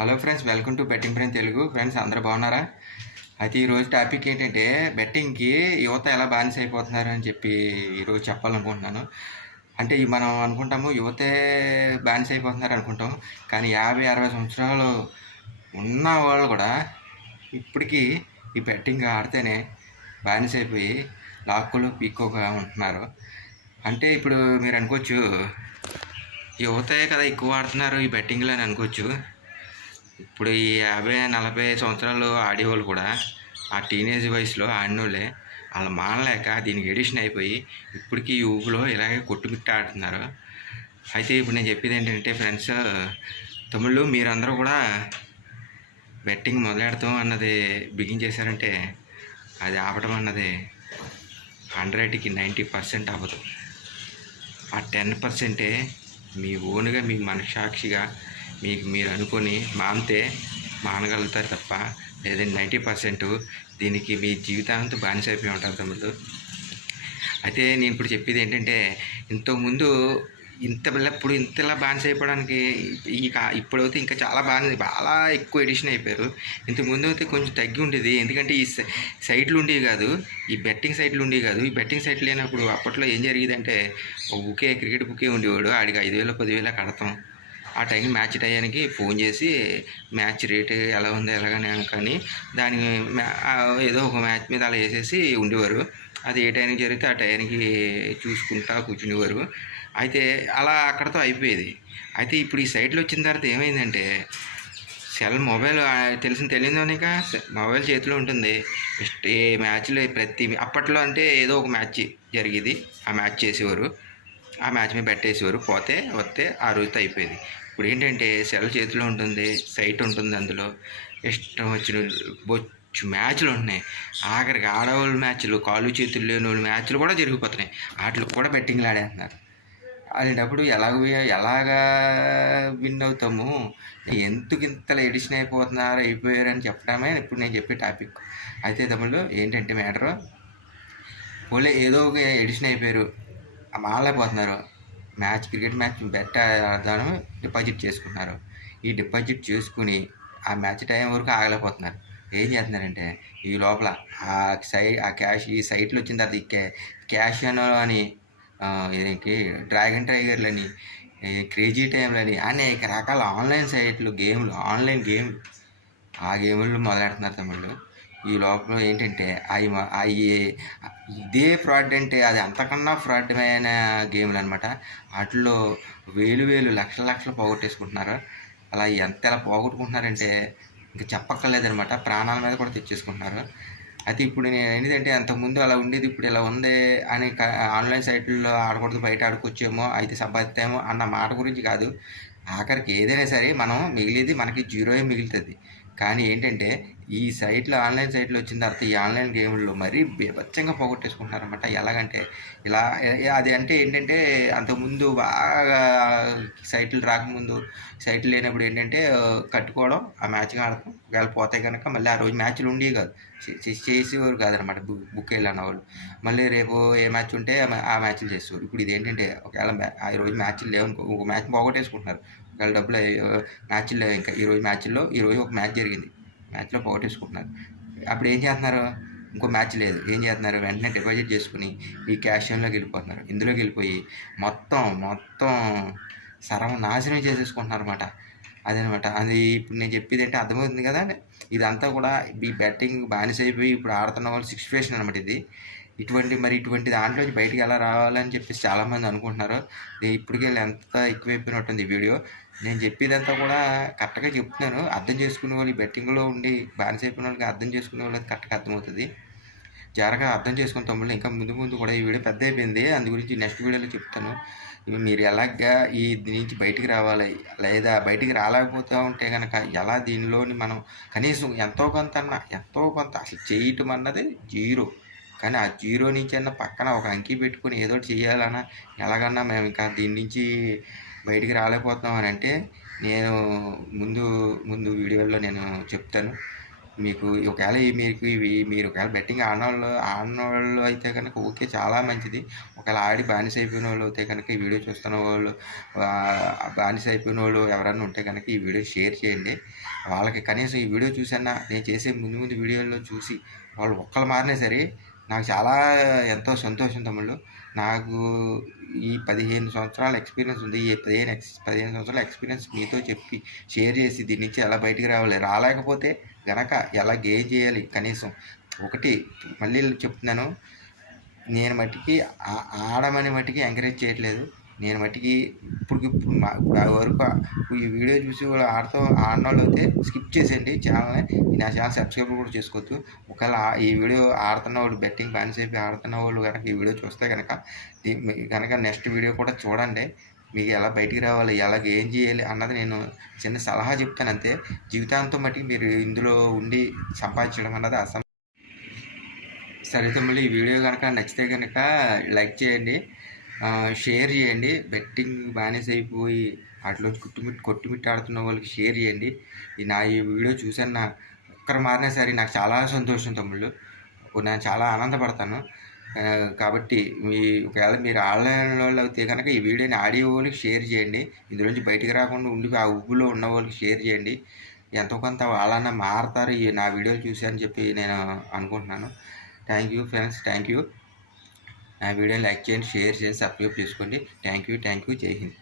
Hello friends welcome to betting friend Telugu friends అందరూ బాగున్నారా? అయితే ఈరోజు టాపిక్ ఏంటంటే బెట్టింగ్కి యువత ఎలా బానిస అయిపోతున్నారు అని చెప్పి ఈరోజు చెప్పాలనుకుంటున్నాను. అంటే మనం అనుకుంటాము యువతే బానిస అయిపోతున్నారు అనుకుంటాం కానీ యాభై అరవై సంవత్సరాలు ఉన్న వాళ్ళు కూడా ఇప్పటికీ ఈ బెట్టింగ్ ఆడితేనే బానిస అయిపోయి లాక్కులు పీక్కోగా ఉంటున్నారు. అంటే ఇప్పుడు మీరు అనుకోవచ్చు యువతే కదా ఎక్కువ ఆడుతున్నారు ఈ బెట్టింగ్లో అని అనుకోవచ్చు. ఇప్పుడు ఈ యాభై నలభై సంవత్సరాలు ఆడేవాళ్ళు కూడా ఆ టీనేజ్ వయసులో ఆడినోళ్ళే వాళ్ళు మానలేక దీనికి ఎడిషన్ అయిపోయి ఇప్పటికీ ఈ ఇలాగే కొట్టుమిట్ట ఆడుతున్నారు అయితే ఇప్పుడు నేను చెప్పేది ఏంటంటే ఫ్రెండ్స్ తమ్ముళ్ళు మీరందరూ కూడా బెట్టింగ్ మొదలెడతాం అన్నది బిగించేశారంటే అది ఆపడం అన్నది హండ్రెడ్కి నైంటీ పర్సెంట్ అవ్వదు. ఆ టెన్ పర్సెంటే మీ ఓన్గా మీ మనసాక్షిగా మీకు మీరు అనుకొని మానితే మానగలుగుతారు తప్ప లేదంటే నైంటీ పర్సెంట్ దీనికి మీ జీవితాంతం బానిసైపోయి అయిపోయి ఉంటారు తమ్ముడు అయితే నేను ఇప్పుడు చెప్పేది ఏంటంటే ఇంతకుముందు ఇంత ఇప్పుడు ఇంతలా బానిస అయిపోవడానికి ఈ కా- ఇప్పుడైతే ఇంకా చాలా బాగా చాలా ఎక్కువ ఎడిషన్ అయిపోయారు. ఇంతకుముందు అయితే కొంచెం తగ్గి ఉండేది. ఎందుకంటే ఈ సై- సైట్లు ఉండేవి కాదు. ఈ బెట్టింగ్ సైట్లు ఉండేవి కాదు. ఈ బెట్టింగ్ సైట్లు లేనప్పుడు అప్పట్లో ఏం జరిగేదంటే ఒక బుకే క్రికెట్ బుకే ఉండేవాడు. ఆడికి ఐదు వేలు పదివేల కడతాం. ఆ టైం మ్యాచ్ టయానికి ఫోన్ చేసి మ్యాచ్ రేట్ ఎలా ఉంది ఎలాగని కానీ దాని మ్యా- ఏదో ఒక మ్యాచ్ మీద అలా వేసేసి ఉండేవారు. అది ఏ టైంకి జరిగితే ఆ టైంకి చూసుకుంటా కూర్చునేవారు. అయితే అలా అక్కడతో అయిపోయేది. అయితే ఇప్పుడు ఈ సైట్లో వచ్చిన తర్వాత ఏమైందంటే సెల్ మొబైల్ తెలిసిన తెలియదోనిక మొబైల్ చేతిలో ఉంటుంది. ఏ మ్యాచ్లో ప్రతి అప్పట్లో అంటే ఏదో ఒక మ్యాచ్ జరిగేది. ఆ మ్యాచ్ చేసేవారు. ఆ మ్యాచ్ మీద పెట్టేసేవారు. పోతే వస్తే ఆ రోజుతో అయిపోయేది. ఇప్పుడు ఏంటంటే సెల్ చేతిలో ఉంటుంది సైట్ ఉంటుంది అందులో. ఇష్టం వచ్చిన బొచ్చు మ్యాచ్లు ఉంటున్నాయి. ఆఖరికి ఆడవాళ్ళ మ్యాచ్లు కాళ్ళు చేతులు లేని వాళ్ళ మ్యాచ్లు కూడా జరిగిపోతున్నాయి. వాటికి కూడా బెట్టింగ్లు ఆడేస్తున్నారు. అలాంటప్పుడు ఎలాగ ఎలాగా విన్ అవుతాము? ఎందుకు ఇంతలా ఎడిషన్ అయిపోతున్నారు అయిపోయారు అని చెప్పడమే ఇప్పుడు నేను చెప్పే టాపిక్ అయితే తమ్ముళ్ళు ఏంటంటే మ్యాటరు పోలే ఏదో ఒక ఎడిషన్ అయిపోయారు. మానలేకపోతున్నారు మ్యాచ్ క్రికెట్ మ్యాచ్ బెట్ ఆడదాను డిపాజిట్ చేసుకుంటున్నారు. ఈ డిపాజిట్ చేసుకుని ఆ మ్యాచ్ టైం వరకు ఆగలేకపోతున్నారు. ఏం చేస్తున్నారంటే ఈ లోపల ఆ సై ఆ క్యాష్ ఈ సైట్లు వచ్చిన తర్వాత ఈ క్యా క్యాష్ అని ఆ, డ్రాగన్ టైగర్లు అని క్రేజీ టైంలని అనేక రకాల ఆన్లైన్ సైట్లు గేమ్లు ఆన్లైన్ గేమ్లు ఆ గేములు మొదలెడుతున్నారు తమ్ముళ్ళు. ఈ లోపల ఏంటంటే అవి అవి ఇదే ఫ్రాడ్ అంటే అది అంతకన్నా ఫ్రాడ్మైన గేమ్లు అనమాట వాటిలో వేలు వేలు లక్షల లక్షలు పోగొట్టేసుకుంటున్నారు. అలా ఎంత ఎలా పోగొట్టుకుంటున్నారంటే ఇంకా చెప్పక్కర్లేదనమాట. ప్రాణాల మీద కూడా తెచ్చేసుకుంటున్నారు. అయితే ఇప్పుడు నేను ఏంటంటే అంతకుముందు అలా ఉండేది ఇప్పుడు ఇలా ఉంది అని ఆన్లైన్ సైట్లలో ఆడకూడదు బయట ఆడుకోవచ్చేమో అయితే సంపాదిస్తామో అన్న మాట గురించి కాదు. ఆఖరికి ఏదైనా సరే మనం మిగిలేది మనకి జీరోయే మిగులుతుంది. కానీ ఏంటంటే ఈ సైట్లో ఆన్లైన్ సైట్లో వచ్చిన తర్వాత ఈ ఆన్లైన్ గేమ్లో మరీ బీభత్సంగా పోగొట్టేసుకుంటున్నారన్నమాట. ఎలాగంటే ఇలా అది అంటే ఏంటంటే అంతకుముందు బాగా సైట్లు రాకముందు సైట్లు లేనప్పుడు ఏంటంటే కట్టుకోవడం ఆ మ్యాచ్గా ఆడటం ఒకవేళ పోతే కనుక మళ్ళీ ఆ రోజు మ్యాచ్లు ఉండేవి కాదు. చేసేవారు కాదనమాట బుక్ బుక్ వెళ్ళిన వాళ్ళు మళ్ళీ రేపు ఏ మ్యాచ్ ఉంటే ఆ మ్యాచ్లు చేసేవారు. ఇప్పుడు ఇది ఏంటంటే ఒకవేళ ఆ రోజు మ్యాచ్లు లేవు ఒక మ్యాచ్ పోగొట్టేసుకుంటున్నారు. ఒకవేళ డబ్బులు మ్యాచ్లు లేవు ఇంకా ఈ రోజు మ్యాచ్లో ఈ రోజు ఒక మ్యాచ్ జరిగింది. మ్యాచ్లో పోగొట్టేసుకుంటున్నారు. అప్పుడు ఏం చేస్తున్నారు? ఇంకో మ్యాచ్ లేదు. ఏం చేస్తున్నారు? వెంటనే డిపాజిట్ చేసుకుని ఈ క్యాషన్లోకి వెళ్ళిపోతున్నారు. ఇందులోకి వెళ్ళిపోయి మొత్తం మొత్తం సర్వనాశనం చేసేసుకుంటున్నారు అనమాట అదనమాట. అది ఇప్పుడు నేను చెప్పేది అంటే అర్థమవుతుంది కదా ఇదంతా కూడా ఈ బెట్టింగ్ బానిస అయిపోయి ఇప్పుడు ఆడుతున్న వాళ్ళు సిచ్యువేషన్ అనమాట ఇది. ఇటువంటి మరి ఇటువంటి దాంట్లోంచి బయటికి ఎలా రావాలని చెప్పేసి చాలామంది అనుకుంటున్నారు. ఇది ఇప్పటికే ఎంత ఎక్కువైపోయినట్టుంది ఈ వీడియో నేను చెప్పేదంతా కూడా కరెక్ట్గా చెప్తున్నాను. అర్థం చేసుకునే వాళ్ళు ఈ బెట్టింగ్లో ఉండి బానిస అయిపోయిన వాళ్ళకి అర్థం చేసుకునే వాళ్ళకి కరెక్ట్గా అర్థమవుతుంది. జాగ్రత్తగా అర్థం చేసుకుని తమ్ముళ్ళు ఇంకా ముందు ముందు కూడా ఈ వీడియో పెద్ద అయిపోయింది. అందు గురించి నెక్స్ట్ వీడియోలో చెప్తాను. ఇవి మీరు ఎలాగా ఈ దీని నుంచి బయటికి రావాలి లేదా బయటికి రాలేకపోతూ ఉంటే కనుక ఎలా దీనిలోని మనం కనీసం ఎంతో కొంత అన్న ఎంతో కొంత అసలు చేయటం అన్నది జీరో. కానీ ఆ జీరో నుంచి అన్న పక్కన ఒక అంకి పెట్టుకుని ఏదో చేయాలన్నా ఎలాగన్నా మేము ఇంకా దీని నుంచి బయటికి రాలేకపోతున్నాం అని అంటే నేను ముందు ముందు వీడియోలో నేను చెప్తాను. మీకు ఒకవేళ మీకు ఇవి మీరు ఒకవేళ బెట్టింగ్ ఆడనోళ్ళు ఆడనోళ్ళు అయితే కనుక ఓకే చాలా మంచిది. ఒకవేళ ఆడి బానిస అయిపోయిన వాళ్ళు అయితే కనుక ఈ వీడియో చూస్తున్న వాళ్ళు బానిస అయిపోయిన వాళ్ళు ఎవరైనా ఉంటే కనుక ఈ వీడియో షేర్ చేయండి. వాళ్ళకి కనీసం ఈ వీడియో చూసన్నా నేను చేసే ముందు ముందు వీడియోల్లో చూసి వాళ్ళు ఒక్కరు మారినా సరే నాకు చాలా ఎంతో సంతోషం తమ్ముళ్ళు. నాకు ఈ పదిహేను సంవత్సరాల ఎక్స్పీరియన్స్ ఉంది. ఈ పదిహేను ఎక్స్ పదిహేను సంవత్సరాల ఎక్స్పీరియన్స్ మీతో చెప్పి షేర్ చేసి దీని నుంచి ఎలా బయటికి రావాలి? రాలేకపోతే గనక ఎలా గేమ్ చేయాలి? కనీసం ఒకటి మళ్ళీ చెప్తున్నాను. నేను మట్టికి ఆడమని మట్టికి ఎంకరేజ్ చేయట్లేదు. నేను మట్టికి ఇప్పుడు ఇప్పుడు మా వరకు ఈ వీడియో చూసి వాళ్ళు ఆడుతూ ఆడిన వాళ్ళు అయితే స్కిప్ చేసేయండి ఛానల్ని. నా ఛానల్ సబ్స్క్రైబ్ కూడా చేసుకోవచ్చు ఒకవేళ ఈ వీడియో ఆడుతున్న వాళ్ళు బెట్టింగ్ బ్యాన్ అయిపోయి ఆడుతున్న వాళ్ళు కనుక ఈ వీడియో చూస్తే కనుక మీ- కనుక నెక్స్ట్ వీడియో కూడా చూడండి. మీకు ఎలా బయటికి రావాలి ఎలా ఏం చేయాలి అన్నది నేను చిన్న సలహా చెప్తాను అంతే. జీవితాంతం మట్టి మీరు ఇందులో ఉండి సంపాదించడం అన్నది అసం సరే తమ్ముళ్ళు ఈ వీడియో కనుక నచ్చితే కనుక లైక్ చేయండి. షేర్ చేయండి. బెట్టింగ్ బానిస అయిపోయి వాటిలోంచి కొట్టుమిట్టి కొట్టుమిట్టాడుతున్న వాళ్ళకి షేర్ చేయండి. నా ఈ వీడియో చూసాను నా ఒక్కరు మారినా సరే నాకు చాలా సంతోషం తమ్ముళ్ళు. నేను చాలా ఆనందపడతాను. కాబట్టి మీ ఒకవేళ మీరు ఆన్లైన్ వాళ్ళు అయితే కనుక ఈ వీడియోని ఆడియో వాళ్ళకి షేర్ చేయండి. ఇందులోంచి బయటికి రాకుండా ఉండి ఆ ఉబ్బులో ఉన్న వాళ్ళకి షేర్ చేయండి. ఎంతో కొంత వాళ్ళన్నా మారుతారు ఈ నా వీడియోలు చూసి అని చెప్పి నేను అనుకుంటున్నాను. Thank you friends thank you. నా వీడియోని లైక్ చేయండి షేర్ చేయండి సబ్స్క్రైబ్ చేసుకోండి. Thank you thank you. Jai Hind.